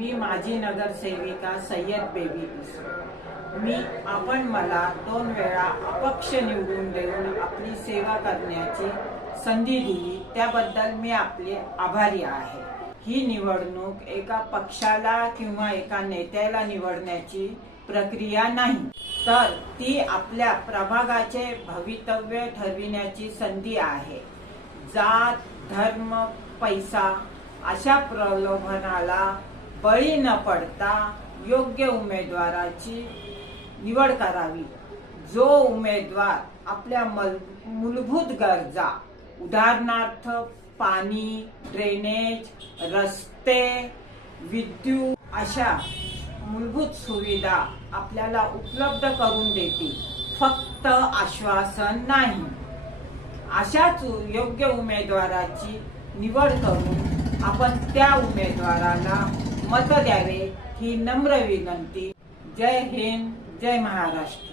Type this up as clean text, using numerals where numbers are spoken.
मी माजी नगरसेविका सय्यद बेबी इसरो। आपण मला 2 वेळा अपक्ष निवडून देऊन आपली सेवा करण्याची संधी दिली, त्याबद्दल मी आपले आभारी आहे। ही निवडणूक एका पक्षाला किंवा एका नेत्याला निवडण्याची प्रक्रिया नाही, तर ती आपल्या प्रभागाचे भवितव्य ठरविण्याची संधी आहे। जात, धर्म, पैसा अशा प्रलोभनाला बळी न पडता योग्य उमेदवाराची निवड करावी। जो उमेदवार आपल्या मूलभूत गरजा, उदाहरणार्थ पाणी, ड्रेनेज, रस्ते, विद्युत अशा मूलभूत सुविधा आपल्याला उपलब्ध करून देतील, फक्त आश्वासन नाही। अशाच योग्य उमेदवाराची निवड करून आपण त्या उमेदवाराला मत द्यावे ही नम्र विनंती। जय हिंद, जय महाराष्ट्र।